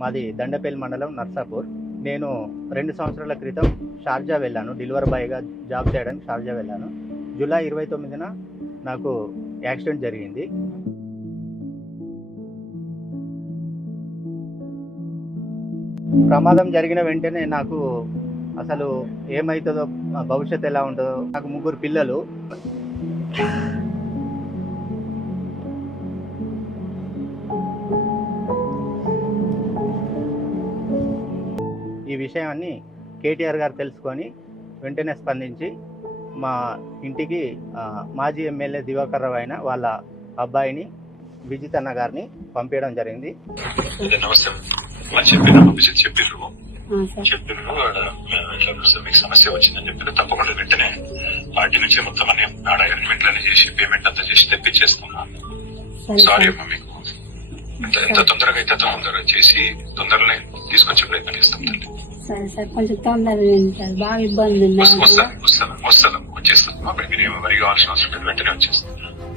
మాది దండపల్లి మండలం నర్సాపూర్. నేను 2 సంవత్సరాల క్రితం షార్జా వెళ్ళాను. డెలివరీ బాయ్గా జాబ్ చేయడానికి షార్జా వెళ్ళాను. జూలై 29న నాకు యాక్సిడెంట్ జరిగింది. ప్రమాదం జరిగిన వెంటనే నాకు అసలు ఏమవుతుందో, భవిష్యత్తు ఎలా ఉంటుందో, నాకు 3 పిల్లలు. ఈ విషయాన్ని కేటీఆర్ గారు తెలుసుకొని వెంటనే స్పందించి మా ఇంటికి మాజీ ఎమ్మెల్యే దివాకర్ రావు అయిన వాళ్ళ అబ్బాయిని విజిత్ అన్న గారిని పంపించడం జరిగింది. మీకు సమస్య వచ్చిందని చెప్పి తప్పకుండా వెంటనే పార్టీ నుంచి మొత్తం అన్ని అరేంజ్మెంట్లన్నీ చేసి పేమెంట్ అంతా చేసి తెప్పించేసుకున్నాను. సారీ అమ్మా, మీకు ఎంత తొందరగా అయితే తొందరగా చేసి తొందరనే తీసుకొచ్చే ప్రయత్నం చేస్తాం తల్లి. సరే సార్, కొంచెం తొందరగా బాగా ఇబ్బంది ఉంది. వస్తాను వచ్చేస్తాను. మీరు వరి కావాల్సిన అవసరం లేదు, వెంటనే వచ్చేస్తాను.